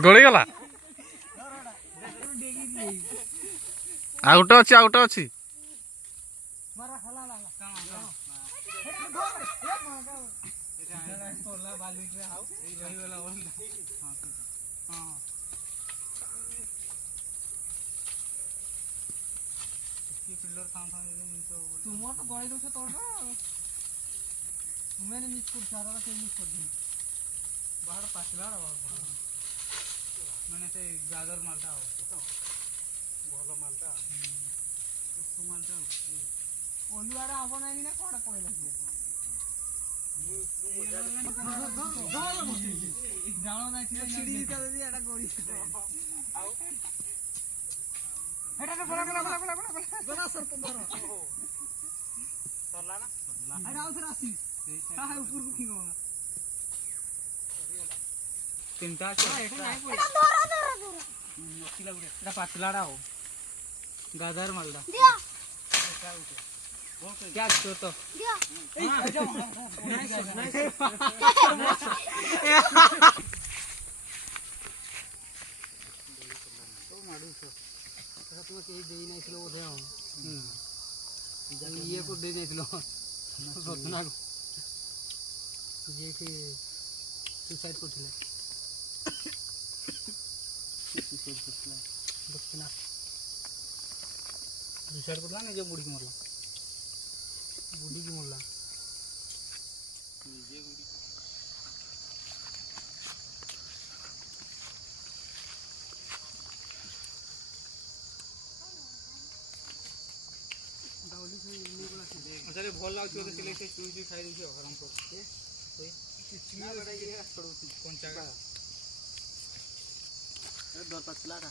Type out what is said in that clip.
गड़ी गला आउट अच्छी आउट अच्छी तुम तो गई दो तोड़ा तुम्हें नहीं मिस कर सारा से मिस कर दी बाहर पाछला मैंने से गागर मालटा हो भलो मालटा तो मालटा ओलुआरा आबो नहीं ना कोड़ा कोई लगी जानो नहीं सीढ़ी चले दी एटा गोड़ी हेटा तो बोला सर तो धरो सरला ना अरे आओ फिर आसी हां हां ऊपर को खिंगो ना चिंता से एटा नहीं पड़े एटा धरो नोकी लागुरे एटा पातलाडा हो गादर मालदा दिया क्या छो तो दिया तो माडू छो तुम के देई नहीं थलो बोधे हो ये को दे नहीं थलो रत्ना को जे के सुसाइड करथिले दक्षिणा सुसाइड करला ना जो बुढ़ी की मरला जे बुढ़ी अरे भल लाग तो सिले से चूई खाई दे आराम कर चिचिंग बेटा ये छोड़ कौन जगह अरे दर पछला का